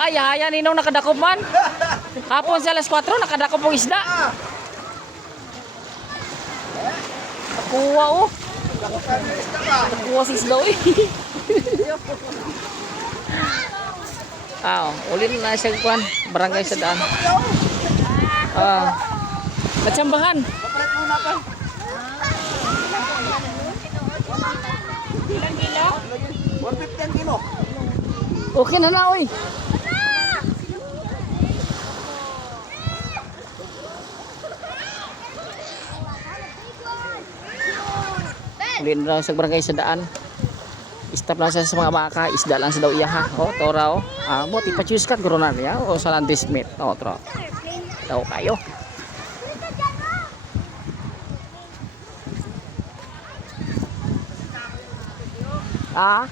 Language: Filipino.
Ay, haya ninong nakadakop man. Hapon sa alas 4, nakadakop ang isda. Nakuha oh. Nakuha si isda eh. Ulin na siya kuan. Barangay sa daan. Natsambahan. Papalit muna pa. Ilang kilo? 150 ang kilo. Okay na na oy. Ulin na sa barangay sa daan. Stop lang sa mga baka, isda lang sa daw iya ha. Tora oh. Mo tipa-choose ka gronan ya. Sa landismate. Tro. Daw kayo. Ah?